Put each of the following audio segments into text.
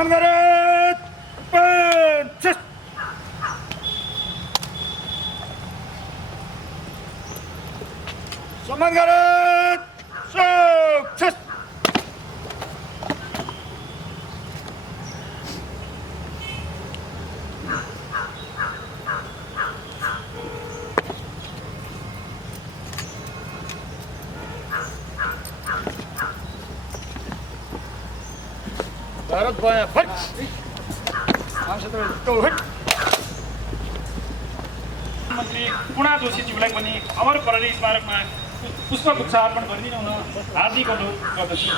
सम्मान गरें पंच सम्मान गरें सक्सेस भारत बाया फट मन्त्री पुना जोशीज्यूलाई पनि अमर प्रहरी स्मारकमा पुष्पगुच्छ अर्पण गरिदिनु हुन हार्दिक अनुरोध गर्दछु।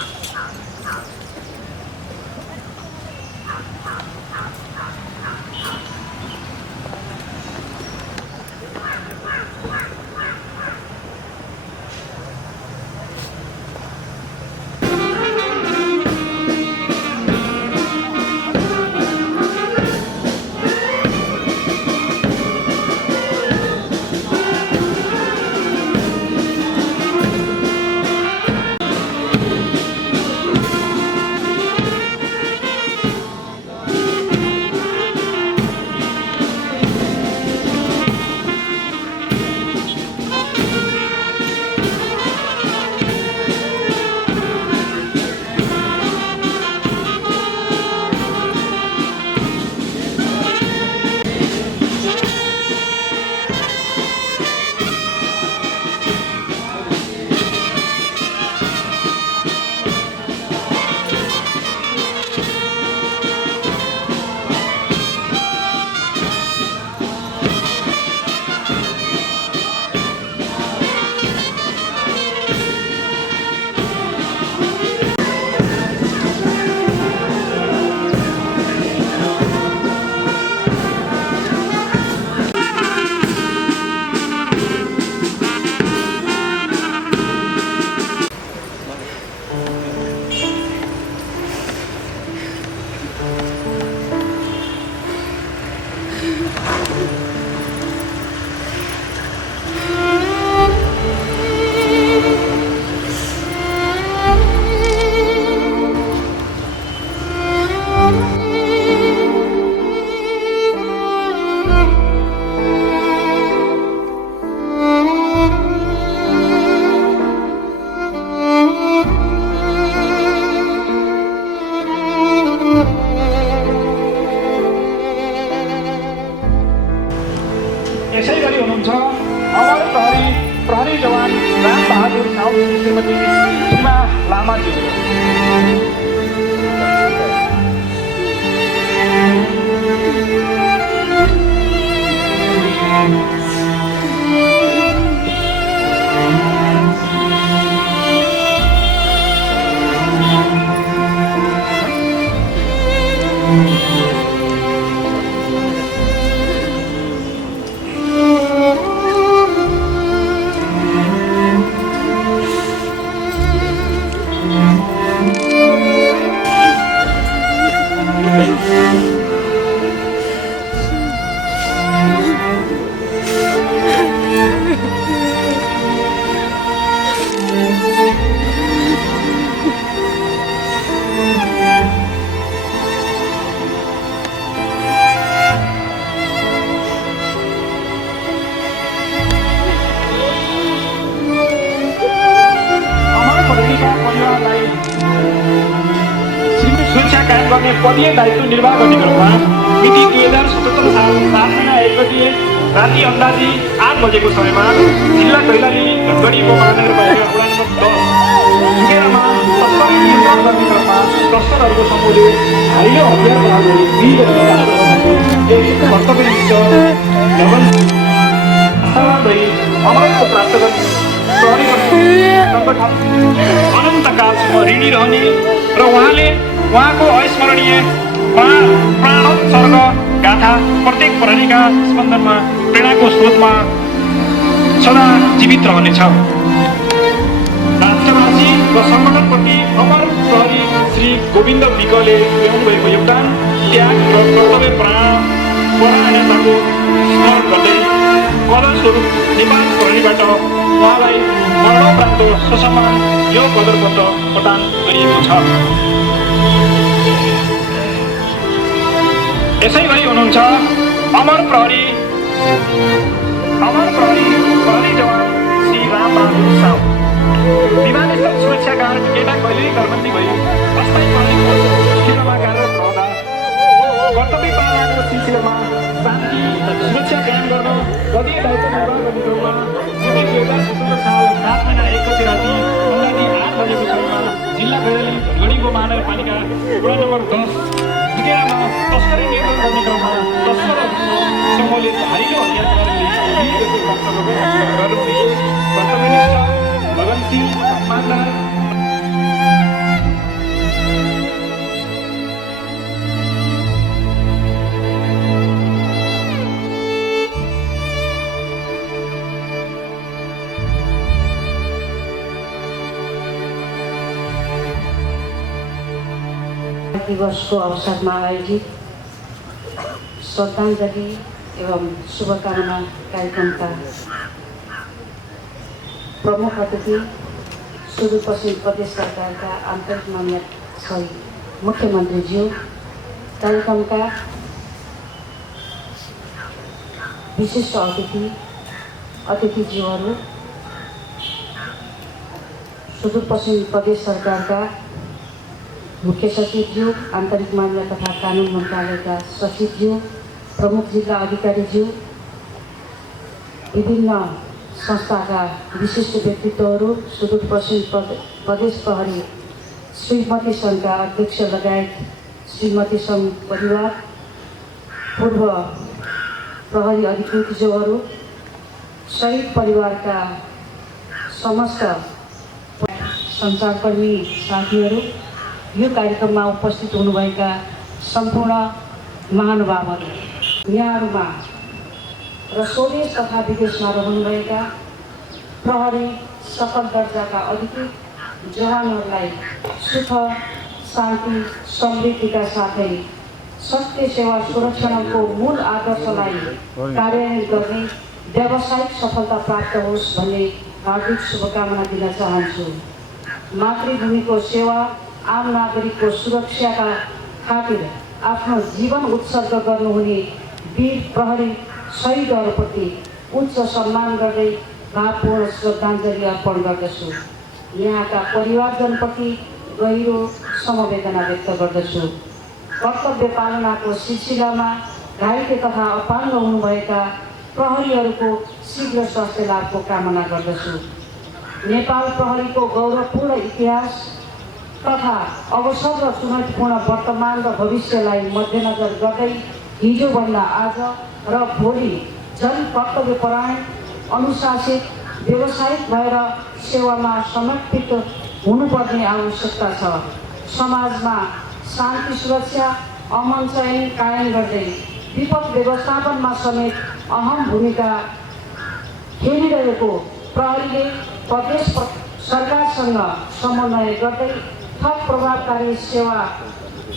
यसै गरी हुनुहुन्छ अमर प्रहरी जवान राम बहादुर साहु श्रीमती सीमा लामाज्यू। गर्ने पदीय दायित्व निर्वाह गर्ने क्रममा मिति 2077 साल 7 महिना 1 गते राति अन्दाजी 8 बजेको समयमा जिल्ला कैलाली धनगढीको महानगरपालिका वडा नम्बर 10 जुगेरामा तस्करी नियन्त्रण गर्ने क्रममा तस्करहरूको समूहले धारिलो हतियार प्रहार गरी 2 व्यक्तिलाई एक कर्तव्यनिष्ठ अमरत्व प्राप्त गर्ने प्रहरी सङ्गठन अनन्तकालसम्म ऋणी रहने र उहाँको अविस्मरणीय प्राणोत्सर्ग गाथा प्रत्येक प्रहरीका स्पन्दनमा प्रेरणाको स्रोतमा सदा जीवित रहनेछ। राष्ट्रवासी र सङ्गठनप्रति अमर प्रहरी श्री गोविन्द विकले ल्याउनुभएको योगदान त्याग र कर्तव्य परायणताको स्मरण गर्दै कदर स्वरूप नेपाल प्रहरीबाट उहाँलाई मरणोपरान्त ससम्मान यो कदर पत्र प्रदान गरिएको छ। यसै गरी हुनुहुन्छ अमर प्रहरी प्रहरी जवान श्री रामबहादुर साहु। विमानस्थल सुरक्षा गार्ड केटा कहिले घरबन्दी भई अस्थायी प्रहरीको केन्द्रमा कार्यरत रहँदा कर्तव्य पालनाको सिलसिलामा शान्ति सुरक्षा कायम गर्न गदीय दायित्व निर्वाह गर्ने क्रममा 2017 साल 7 महिना 1 गते राति अन्दाजी 8 बजेको समयमा जिल्ला कैलाली धनगढी महानगरपालिका वडा नम्बर 10 दुगेरामा तस्करी नियन्त्रण गर्ने क्रममा तस्करहरूको समूहले धारिलो हतियारले कर्तव्यनिष्ठ लगनशील इमानदार दिवसको अवसरमा आयोजित श्रद्धाञ्जली एवं शुभकामना कार्यक्रमका प्रमुख अतिथि सुदूरपश्चिम प्रदेश सरकारका आन्तरिक मामला मुख्यमन्त्रीज्यू, कार्यक्रमका विशिष्ट अतिथिज्यूहरू, सुदूरपश्चिम प्रदेश सरकारका मुख्य सचिवज्यू, आन्तरिक मामला तथा कानुन मन्त्रालयका सचिवज्यू, प्रमुख जिल्ला अधिकारीज्यू, विभिन्न संस्थाका विशिष्ट व्यक्तित्वहरू, सुदूरपश्चिम प्रदेश प्रहरी श्रीमती सङ्घका अध्यक्ष लगायत श्रीमती सङ्घ परिवार, पूर्व प्रहरी अधिकृतज्यूहरू, शहीद परिवारका समस्त सञ्चारकर्मी साथीहरू, यो कार्यक्रममा उपस्थित हुनुभएका सम्पूर्ण महानुभावहरू, यहाँहरूमा र स्वदेश तथा विदेशमा रहनुभएका प्रहरी सकल दर्जाका अधिकृत जवानहरूलाई सुख, शान्ति, समृद्धिका साथै सत्य सेवा सुरक्षाको मूल आदर्शलाई कार्यान्वयन गर्ने व्यावसायिक सफलता प्राप्त होस् भन्ने हार्दिक शुभकामना दिन चाहन्छु। मातृभूमिको सेवा, आम नागरिकको सुरक्षाका खातिर आफ्नो जीवन उत्सर्ग गर्नुहुने वीर प्रहरी शहीदहरूप्रति उच्च सम्मान गर्दै भावपूर्ण श्रद्धाञ्जली अर्पण गर्दछु। यहाँका परिवारजनप्रति गहिरो समवेदना व्यक्त गर्दछु। कर्तव्य पालनाको सिलसिलामा घाइते तथा अपाङ्ग हुनुभएका प्रहरीहरूको शीघ्र स्वास्थ्य लाभको कामना गर्दछु। नेपाल प्रहरीको गौरवपूर्ण इतिहास तथा अवसर र चुनौतीपूर्ण वर्तमान र भविष्यलाई मध्यनजर गर्दै हिजोभन्दा आज र भोलि जन कर्तव्यपरायण, अनुशासित, व्यावसायिक भएर सेवामा समर्पित हुनुपर्ने आवश्यकता छ। समाजमा शान्ति, सुरक्षा, अमन चयन कायम गर्दै विपद व्यवस्थापनमा समेत अहम भूमिका खेलिरहेको प्रहरीले प्रदेश सरकारसँग समन्वय गर्दै थप प्रभावकारी सेवा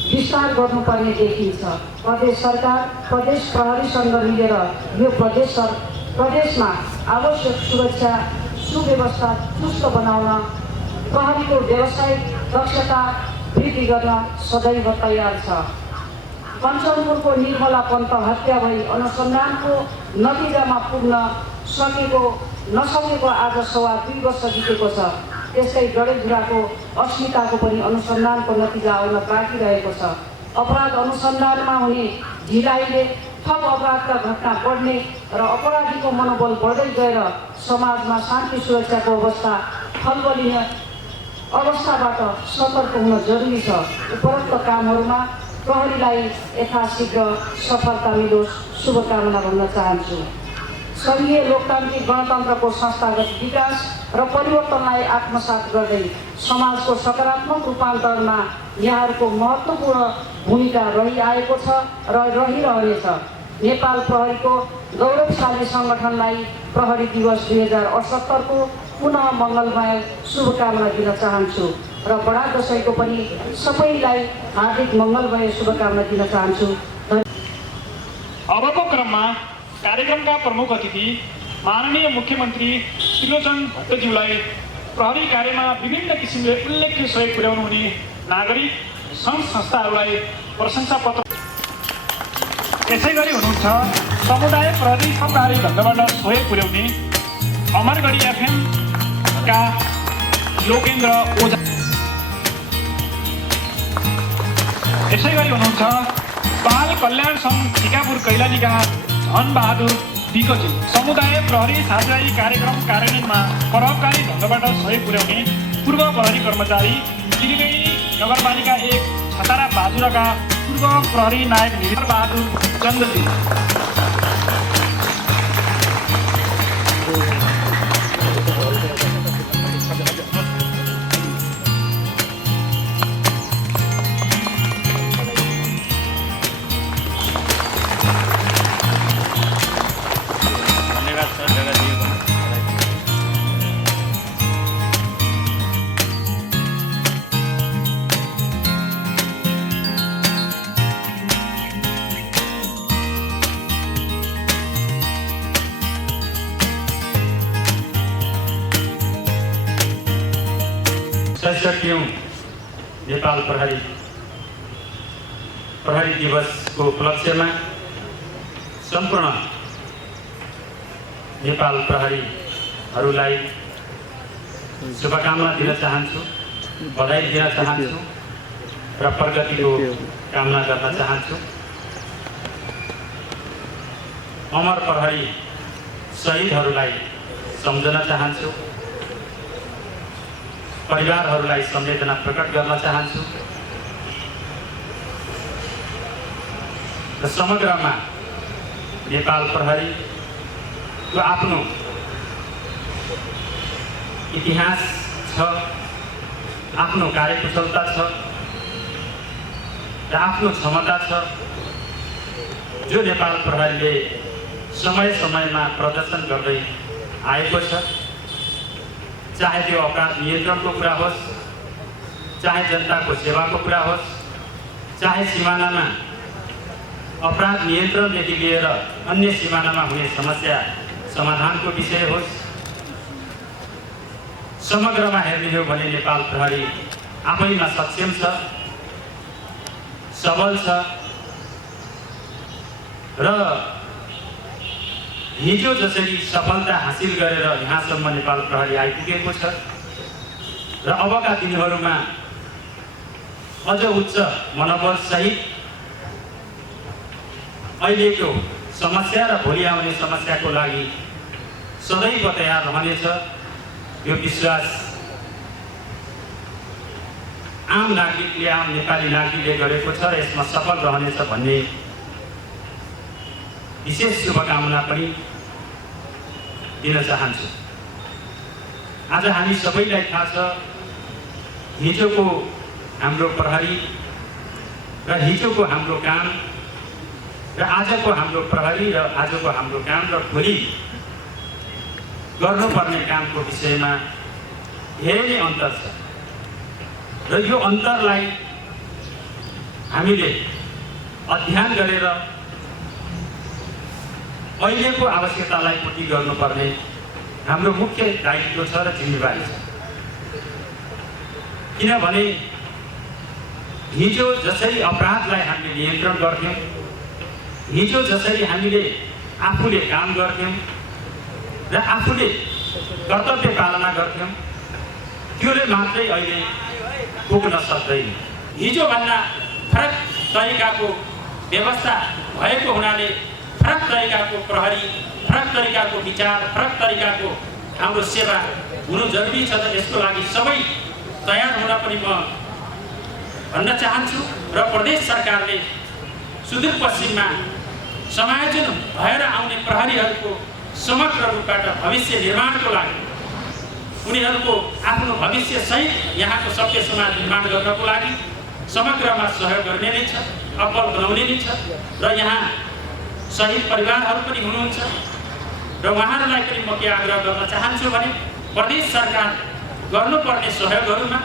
विस्तार गर्नुपर्ने देखिन्छ। प्रदेश सरकार प्रदेश प्रहरीसँग मिलेर यो प्रदेशमा आवश्यक सुरक्षा सुव्यवस्था चुस्त बनाउन, प्रहरीको व्यावसायिक दक्षता वृद्धि गर्न सदैव तयार छ। कञ्चनपुरको निर्मला पन्त हत्या भई अनुसन्धानको नतिजामा पुग्न नसकेको आज 2.5 वर्ष बितेको छ। त्यसै डडेलधुराको अस्मिताको पनि अनुसन्धानको नतिजा आउन बाँकी रहेको छ। अपराध अनुसन्धानमा हुने ढिलाइले थप अपराधका घटना बढ्ने र अपराधीको मनोबल बढ्दै गएर समाजमा शान्ति सुरक्षाको अवस्था खलबलिने अवस्थाबाट सतर्क हुन जरुरी छ। उपरोक्त कामहरूमा प्रहरीलाई यथाशीघ्र सफलता मिलोस् शुभकामना भन्न चाहन्छु। सङ्घीय लोकतान्त्रिक गणतन्त्रको संस्थागत विकास र परिवर्तनलाई आत्मसात गर्दै समाजको सकारात्मक रूपान्तरणमा यहाँहरूको महत्त्वपूर्ण भूमिका रहिआएको छ र रहिरहनेछ। नेपाल प्रहरीको गौरवशाली सङ्गठनलाई प्रहरी दिवस 2068 को पुनः मङ्गलमय शुभकामना दिन चाहन्छु र बडा दशैंको पनि सबैलाई हार्दिक मङ्गलमय शुभकामना दिन चाहन्छु। अबको क्रममा कार्यक्रमका प्रमुख अतिथि माननीय मुख्यमन्त्री त्रिलोचन भट्टज्यूलाई प्रहरी कार्यमा विभिन्न किसिमले उल्लेख्य सहयोग पुर्याउनु हुने नागरिक सङ्घ संस्थाहरूलाई प्रशंसा पत्र यसै गरी हुनुहुन्छ समुदाय प्रहरी सरकारी ढङ्गबाट सहयोग पुर्याउने अमरगढी FM का लोकेन्द्र ओझा। यसै गरी हुनुहुन्छ बाल कल्याण सङ्घ टिकापुर कैलालीका धनबहादुर विकजी। समुदाय प्रहरी साझेदारी कार्यक्रम कार्यान्वयनमा प्रभावकारी ढङ्गबाट सहयोग पुर्याउने पूर्व प्रहरी कर्मचारी त्रिवेणी नगरपालिका 1 छतारा बाजुराका पूर्व प्रहरी नायक निरञ्जन बहादुर चन्द्रजी। नेपाल प्रहरी दिवसको उपलक्ष्यमा सम्पूर्ण नेपाल प्रहरीहरूलाई शुभकामना दिन चाहन्छु, बधाई दिन चाहन्छु र प्रगतिको कामना गर्न चाहन्छु। अमर प्रहरी शहीदहरूलाई सम्झन चाहन्छु, परिवारहरूलाई संवेदना प्रकट गर्न चाहन्छु र समग्रमा नेपाल प्रहरीको आफ्नो इतिहास छ, आफ्नो कार्यकुशलता छ र आफ्नो क्षमता छ, जो नेपाल प्रहरीले समय समयमा प्रदर्शन गर्दै आएको छ। चाहे त्यो अपराध नियन्त्रणको कुरा होस्, चाहे जनताको सेवाको कुरा होस्, चाहे सिमानामा अपराध नियन्त्रणदेखि लिएर अन्य सिमानामा हुने समस्या समाधानको विषय होस्, समग्रमा हेर्ने हो भने नेपाल प्रहरी आफैमा सक्षम छ, सबल छ र हिजो जसरी सफलता हासिल गरेर यहाँसम्म नेपाल प्रहरी आइपुगेको छ र अबका दिनहरूमा अझ उच्च मनोबल सहित अहिलेको समस्या र भोलि आउने समस्याको लागि सदैव तयार रहनेछ, यो विश्वास आम नागरिकले, आम नेपाली नागरिकले गरेको छ र यसमा सफल रहनेछ भन्ने विशेष शुभकामना पनि दिन चाहन्छु। आज हामी सबैलाई थाहा छ हिजोको हाम्रो प्रहरी र हिजोको हाम्रो काम र आजको हाम्रो प्रहरी र आजको हाम्रो काम र भोलि गर्नुपर्ने कामको विषयमा धेरै नै अन्तर छ र यो अन्तरलाई हामीले अध्ययन गरेर अहिलेको आवश्यकतालाई पूर्ति गर्नुपर्ने हाम्रो मुख्य दायित्व छ र जिम्मेवारी छ। किनभने हिजो जसरी अपराधलाई हामीले नियन्त्रण गर्थ्यौँ, हिजो जसरी हामीले आफूले काम गर्थ्यौँ र आफूले कर्तव्य पालना गर्थ्यौँ, त्योले मात्रै अहिले पुग्न सक्दैन। हिजोभन्दा फरक तरिकाको व्यवस्था भएको हुनाले फरक तरिकाको प्रहरी, फरक तरिकाको विचार, फरक तरिकाको हाम्रो सेवा हुनु जरुरी छ। त यसको लागि सबै तयार हुन पनि म भन्न चाहन्छु र प्रदेश सरकारले सुदूरपश्चिममा समायोजन भएर आउने प्रहरीहरूको समग्र रूपबाट भविष्य निर्माणको लागि, उनीहरूको आफ्नो भविष्य सहित यहाँको सभ्य समाज निर्माण गर्नको लागि समग्रमा सहयोग गर्ने नै छ, अब्बल बनाउने नै छ र यहाँ शहीद परिवारहरू पनि हुनुहुन्छ र उहाँहरूलाई पनि म के आग्रह गर्न चाहन्छु भने प्रदेश सरकार गर्नुपर्ने सहयोगहरूमा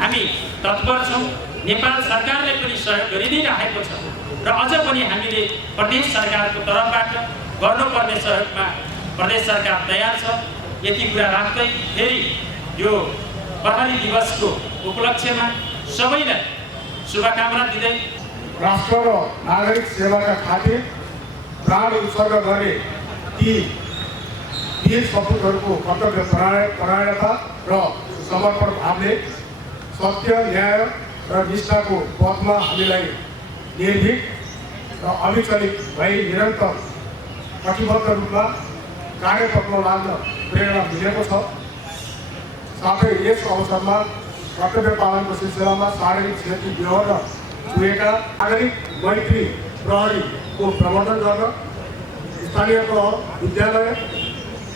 हामी तत्पर छौँ। नेपाल सरकारले पनि सहयोग गरिदिइरहेको छ र अझ पनि हामीले प्रदेश सरकारको तर्फबाट गर्नुपर्ने सहयोगमा प्रदेश सरकार तयार छ। यति कुरा राख्दै फेरि यो प्रहरी दिवसको उपलक्ष्यमा सबैलाई शुभकामना दिँदै राष्ट्र र नागरिक सेवाका खातिर प्राण उत्सर्ग गर्ने ती वीर सपूतहरूको कर्तव्य परायणता र समर्पण भावले सत्य, न्याय र निष्ठाको पथमा हामीलाई निर्भीक र अविचलित भई निरन्तर कटिबद्ध रूपमा कार्यपथमा लाग्न प्रेरणा मिलेको छ। साथै यस अवसरमा कर्तव्य पालनको सिलसिलामा शारीरिक क्षति व्यवहार छुएका नागरिक मैत्री प्रहरीको प्रवर्धन गर्न स्थानीय तह, विद्यालय,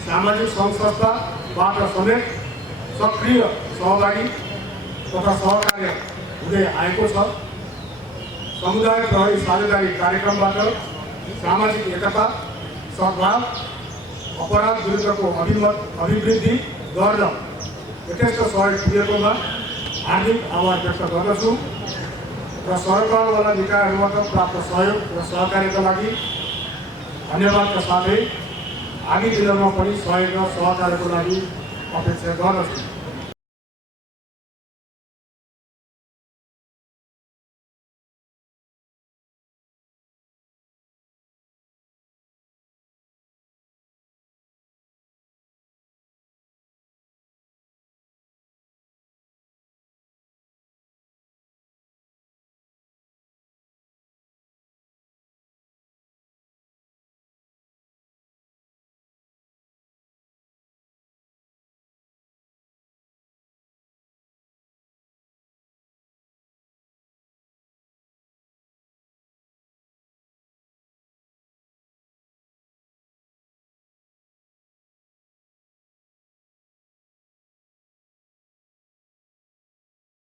सामाजिक सङ्घ संस्थाबाट समेत सक्रिय सहभागी तथा सहकार्य हुँदै आएको छ। समुदाय प्रहरी साझेदारी कार्यक्रमबाट सामाजिक एकता, सद्भाव, अपराध विरुद्धको अभिवृद्धि गर्न यथेष्ट सहयोग पुगेकोमा हार्दिक आभार व्यक्त गर्दछु र सरकारवाला निकायहरूबाट प्राप्त सहयोग र सहकार्यका लागि धन्यवादका साथै आगामी दिनमा पनि सहयोग र सहकार्यको लागि अपेक्षा गर्दछु।